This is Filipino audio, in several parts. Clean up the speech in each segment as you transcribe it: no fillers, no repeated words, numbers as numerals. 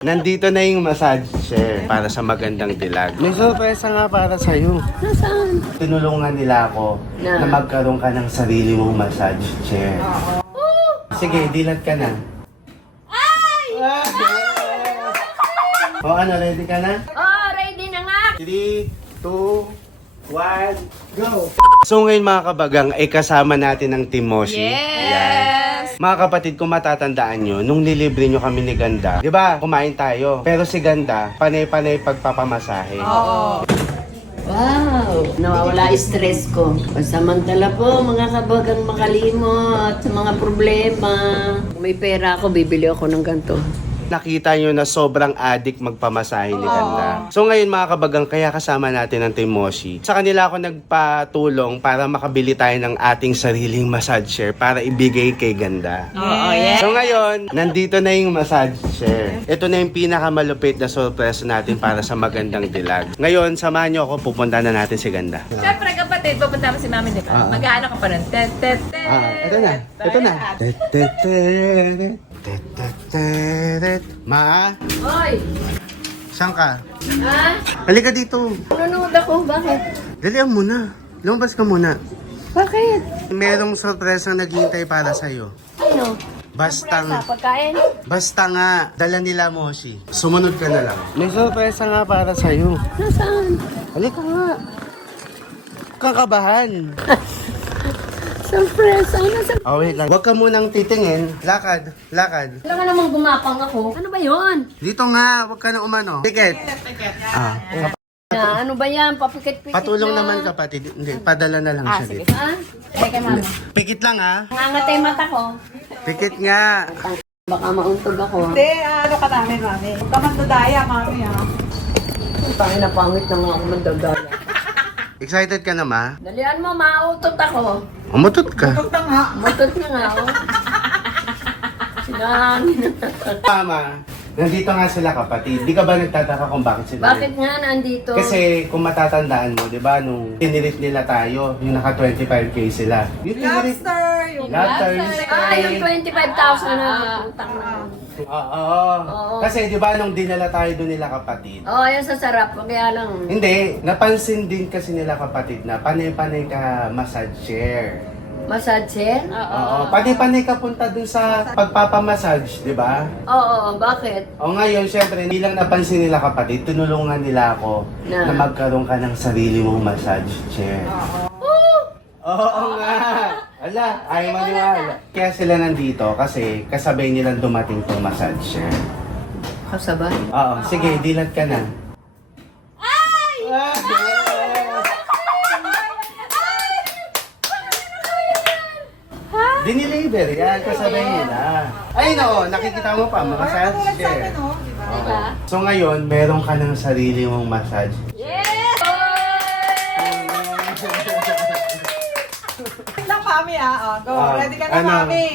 Nandito na yung massage chair para sa magandang dilag. May sorpresa nga para sa'yo. Nasaan? Tinulungan nila ako na magkaroon ka ng sarili mong massage chair. Sige, dilat ka na. Ay! O ano, ready ka na? Oh, ready na nga! 3, 2, 1, go! So ngayon mga kabagang, ay kasama natin ang Team Moshi. Ayan. Mga kapatid, kung matatandaan nyo, nung nilibre nyo kami ni Ganda, di ba, kumain tayo. Pero si Ganda, panay-panay pagpapamasahe. Oo. Wow! Nawawala stress ko. Pansamantala po, mga kabagang makalimot sa mga problema. Kung may pera ako, bibili ako ng ganito. Nakita nyo na sobrang addict magpamasahe ni Ganda. So ngayon mga kabagang, kaya kasama natin ang Team Moshi. Sa kanila ako nagpatulong para makabili tayo ng ating sariling massage chair para ibigay kay Ganda. Oo, yes. So ngayon, nandito na yung massage chair. Ito na yung pinakamalupit na sorpresa natin para sa magandang dilag. Ngayon, samahan nyo ako, pupunta na natin si Ganda. Siyempre kapatid, pupunta mo si Mami, di ba? Mag-aano ka pa nun? Ito na. Ito na. Ma, Hoy! saan ka? Ha? Halika dito. Nanonood ako. Bakit? Dalihan mo na. Lumabas ka muna. Bakit? Merong sorpresa naghihintay para sa'yo. Ano? Basta nga. Pagkain? Basta nga. Dala nila, Moshi. Sumunod ka na lang. May sorpresa nga para sa'yo. Nasaan? Halika nga. Kakabahan. Surprise! Ano sa... Oh, wait lang. Huwag ka munang titingin. Lakad. Lakad. Kailangan namang gumapang ako. Ano ba yon? Dito nga. Huwag ka na umano. Tiket. Ano ba yan? Papikit-pikit Patulong na. naman kapatid. Hindi, padala na lang siya sige. dito. Ha? Teka mama. Pikit lang ha. Nangangatay mata ko. Pikit nga. Baka mauntog ako. Hindi, ano ka namin, Mami? Huwag ka mandadaya, Mami, ha? Pangit na pangit na nga ako mandagaya. Excited ka na ma? Dalian mo, mautot ako. Umutot ka. Mutot na nga ako. Sinangin. Mama, nandito nga sila kapatid. Di ka ba nagtataka kung bakit sila? Bakit nga nandito? Kasi kung matatandaan mo, di ba, nung tinirit nila tayo, yung naka 25k sila. Yung tinirit... Yung Lobster. Yung 25,000 na utang na. Oo. Kasi di ba nung dinala tayo doon nila kapatid? Oo, yung sa sarap. Kaya lang. Hindi, napansin din kasi nila kapatid na panay-panay ka massage chair. Massage chair? Oo. Panay-panay ka punta dun sa pagpapamassage, di ba? Oo, bakit? O ngayon, syempre, hindi lang napansin nila kapatid, tinulungan nila ako na magkaroon ka ng sarili mong massage chair. Oo nga. Ala, ay maniwala. Kaya sila nandito kasi kasabay nilang dumating tong massage chair. Kasabay? Oo, sige, dilat ka na. Ay! Diniliver yan, kasabay nila. Ay no, nakikita mo pa, massage chair. Diba? So ngayon, meron ka ng sarili mong massage. Yes! lang, Mami, ha? Go, ready ka na, ano? Mami.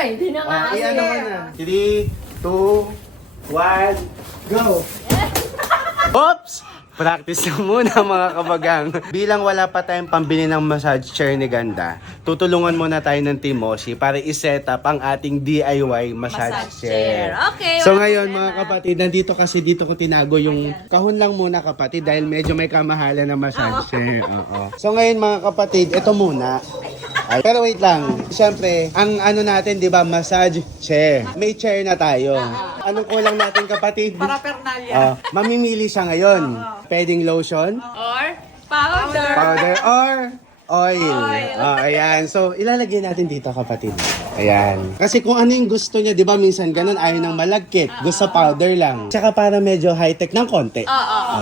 Ready na nga. Ano mo na? 3, 2, 1, go! Oops! Practice na muna mga kabagang. Bilang wala pa tayong pambili ng massage chair ni Ganda, tutulungan muna tayo ng Team Moshi para i-set up ang ating DIY massage chair. Okay. So ngayon mga kapatid, nandito kasi dito ko tinago yung kahon lang muna kapatid dahil medyo may kamahalan na massage chair. Oo. So ngayon mga kapatid, ito muna. Ay, pero wait lang. Siyempre, ang ano natin, di ba, massage chair. May chair na tayo. Anong kulang natin kapatid? Paraphernalia. Mamimili siya ngayon. Pwedeng lotion, Or powder. powder, or oil. Ayan. So, ilalagay natin dito, kapatid. Ayan. Kasi kung ano yung gusto niya, di ba, minsan ganun, ayaw ng malagkit. Gusto powder lang. Tsaka para medyo high-tech ng konti.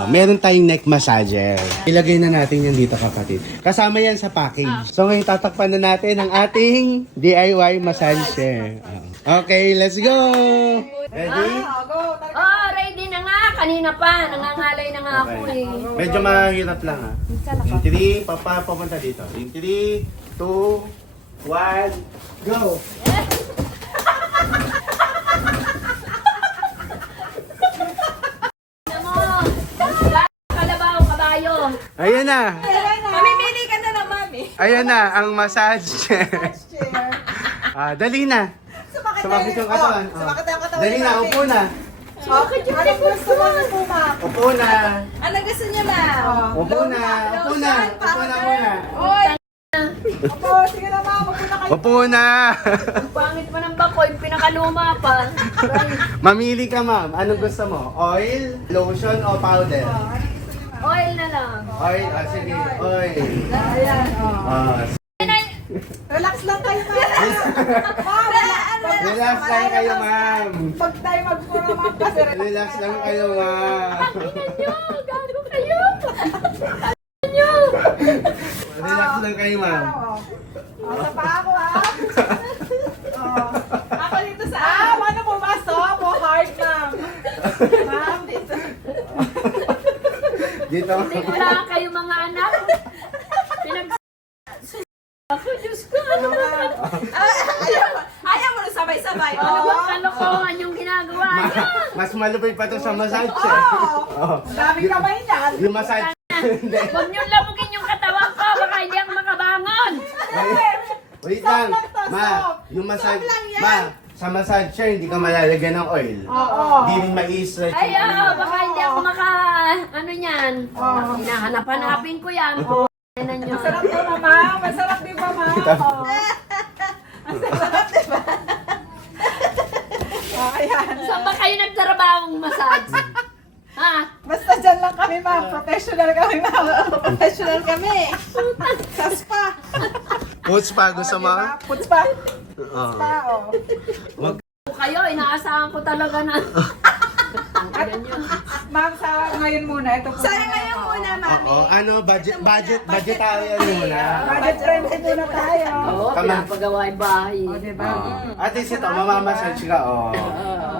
Meron tayong neck massager. Ilagay na natin yan dito, kapatid. Kasama yan sa package. So, ngayon tatakpan na natin ang ating DIY massager. Okay, let's go! Ready? Go. Oh, ready na nga. Kanina pa. Nangangalay na nga ako eh. Medyo mahirap lang ha. Yung 3, papunta dito. Yung 3, 2, 1, go! Ano mo? Kalabaw, kabayo. Ayan na! Mamimili ka na, Mami. Ayan na, ang massage chair. Dali na. Sumakit yung katawan. Sumakit yung katawan Dali ni na, Mami. upo na. Okay, anong gusto mo na po, ma'am? Upo na. Ano gusto niya, ma'am? Upo na. Upo na. Upo na muna. Oy! Opo, sige na, ma'am. Upo na kayo. Upo na. Ang pangit pa ng bakoy, pinakaluma pa. Mamili ka, ma'am. Anong gusto mo? Oil, lotion, o powder? Oil na lang. Oil. Ah, sige. Oil. Ayan, Ah, relax lang kayo, ma'am. Ma'am, relax lang kayo, ma'am. pag tayo magpura, ma'am, kasi Relax lang kayo, ma'am. Nyo, gago kayo. Relax lang kayo, ma'am. Sa pa ako, ha? Ako dito sa... ano po ba? Soft o hard, ma'am? Ma'am, dito. Dito. Hindi ko lang kayo mga anak. Ako, Diyos ko, ano ba? Ayaw mo na sabay-sabay. Ano ba kalokohan yung ginagawa niyo? Mas malupit pa to sa massage. Oh. Dami kamay niyan. Yung massage. Hindi. Huwag niyong labugin yung katawan ko, baka hindi ako makabangon. Wait lang. Ma, yung massage. Ma, sa massage chair, hindi ka malalagyan ng oil. Oo. Hindi rin ma-i-stretch. Ay, baka hindi ako ano niyan. Hinahanap-hanapin ko yan. Ano nyo? Masarap to, ma'am. Masarap di ba, ma'am? Masarap di ba? Ayan. Saan ba kayo nagtrabahong massage? Ha? Basta dyan lang kami, ma'am. Professional kami, ma'am. Professional kami. Sa spa. Puts pa, gusto mo? Diba? Puts pa. Oo. Spa, oh. Kayo, inaasahan ko talaga na. Ang ina nyo. Ma'am, sa ngayon muna. Ito po. Sa'yo ngayon muna, mami. Oo, ano, budgetarian muna. Budget friendly muna tayo. Oo, pinapagawa yung bahay. O, diba? At least ito, mamamassage ka, oh.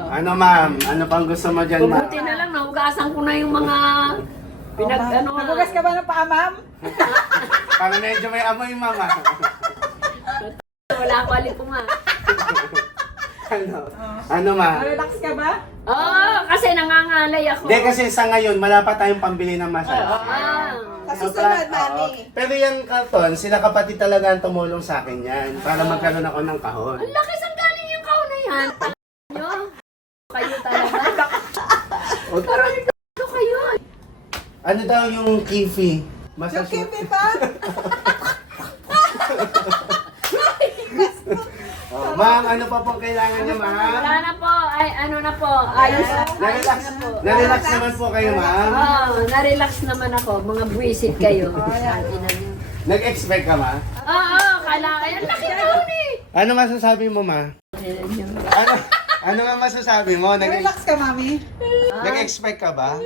Ano, ma'am? Ano pang gusto mo dyan, ma'am? Buti na lang, nahugasan ko na yung mga ano nga. Nagugas ka ba ng paa, ma'am? Para medyo may amoy, mama. Wala ko, alip ko nga. Ano, ma? Relax ka ba? Oo, kasi nangangalay ako. Hindi, kasi sa ngayon, wala pa tayong pambili ng massage. Ah, Sa susunod, mami. Oo. Pero yung karton, sila kapatid talaga ang tumulong sa akin yan. Para magkaroon ako ng kahon. ang laki saan galing yung kaon na yan. Nyo, kayo talaga. Parang ito kayo. Ano daw yung kifi? Yung Massage kipi pa? Oh, ma'am, ano pa po kailangan niyo, ma'am? Wala na po, ay ano na po, ayos Na-relax, na po. na-relax naman po kayo, ma'am? Na-relax naman ako, mga buwisit kayo. Sabi na niyo. Nag-expect ka, ma? Oo, kala kayo, ang laki kaon eh. Ano masasabi mo, ma? Ano nga masasabi mo? Relax ka, mami. Nag-expect ka ba?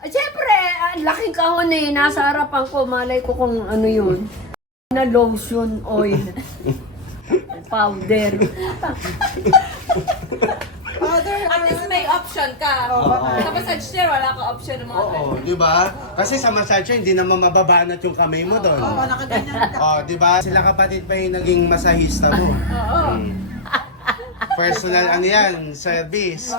Siyempre, ang laking kahon eh, nasa harapan ko, malay ko kung ano yun. Na lotion, oil, powder. Father, At least may option ka. Sa massage chair, wala ka option ng mga Oo, di ba? Kasi sa massage, hindi naman mababanat yung kamay mo doon. Oo, nakaganyan ka. Oh, di ba? Sila kapatid pa yung naging masahista mo. Personal ano yan, service.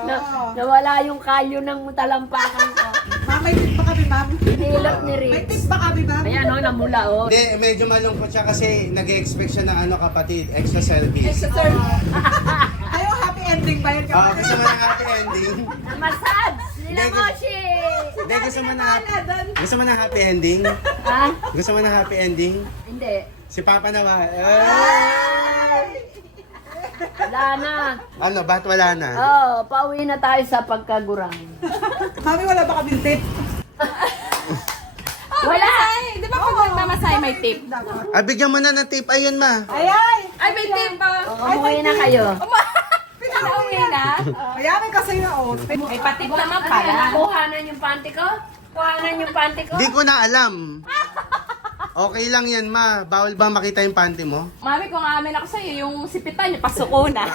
Nawala yung kalyo ng talampakan ko. Ma'am, may tip pa kami, ma'am. Hinilot ni May Rick. tip pa kami, ma'am. Ayan o, namula o. Hindi, medyo malungkot siya kasi nag-expect siya ng ano kapatid, extra service. Ayaw, happy ending ba yun, Oh, kapatid? gusto mo ng happy ending? Na massage! Nila Hindi, Moshi! Hindi, gusto mo ng happy ending? Ha? Gusto mo ng happy ending? Hindi. Si Papa naman. Wala na. Ano, ba't wala na? Pauwi na tayo sa pagkagurang. Mami, wala ba kami tip? Wala! Di ba pag nagmamasay may tip? Ah, bigyan mo na ng tip. Ayun, ma. Ay, ay! Ay, may tip pa. Umuwi na kayo. Pinauwi na. Mayamin kasi na, oh. May patip naman Ano, pala. nakuhanan yung panty ko? Kuhanan yung panty ko? Di ko na alam. Okay lang yan, ma. Bawal ba makita yung panty mo? Mami, kung amin ako sa'yo, yung sipitan niyo, pasuko na.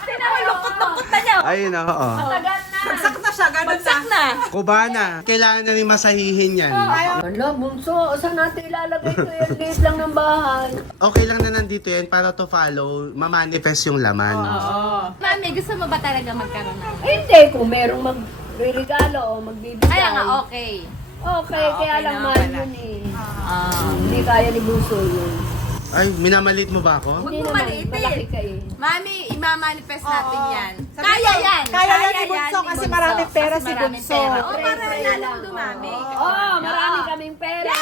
Tinawag, lukot-lukot na niyo. Ayun, oo. Tagal na. Bagsak na siya, ganun Bagsak na. Kubana. Kailangan na rin masahihin yan. Hala, bunso, saan natin ilalagay ito? Yung liit lang ng bahay. Okay lang na nandito yan para to follow, mamanifest yung laman. Oo. Mami, gusto mo ba talaga magkaroon ng... Hindi, kung merong magre-regalo o magbibigay. Kaya nga, okay. Okay, kaya okay lang naman mahal pala. yun eh. Hindi kaya ni Bunso yun. Ay, minamalit mo ba ako? Hindi mo naman, maliitin. malaki ka eh. Mami, imamanifest natin yan. Sabi Kaya ko, yan! Kaya yan ni Bunso ni kasi Bunso. maraming pera Kasi si maraming Bunso. pera. Oo, Pray, para pray lalong lang. dumami. Oh, marami kaming pera.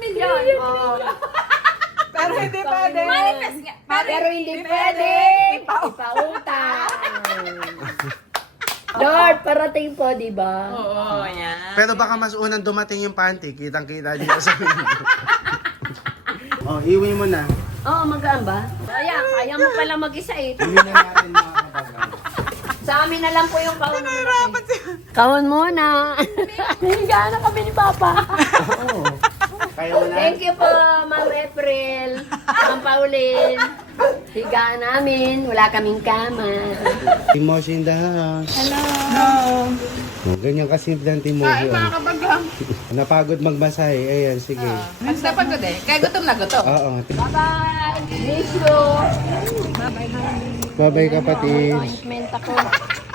Milyon. Oh. Pero hindi pwede. Manifest nga. Pero hindi pwede. Ipautang. Lord, parating po, di ba? Oo, yan. Pero baka mas unang dumating yung panty, kitang-kita dito sa video. Oh, iwi mo na. Oo, magaan ba? Kaya mo pala mag-isa eh. Iwi na natin mga kabagan. Sa amin na lang po yung kahon na malaki. Kahon muna. Nahiga na kami ni Papa. Oo. Kaya mo na. Thank you po, Ma'am April, Ma'am Pauline. Higaan namin, wala kaming kama. Timoshi in the house. No. Oh, ganyan kasimple ang Timoshi. Oh. Kabagang. Napagod magmasahe. Ayan, sige. Mas napagod eh. Kaya gutom na gutom. Oo. Bye-bye. Miss you. Bye-bye kapatid. Appointment ako.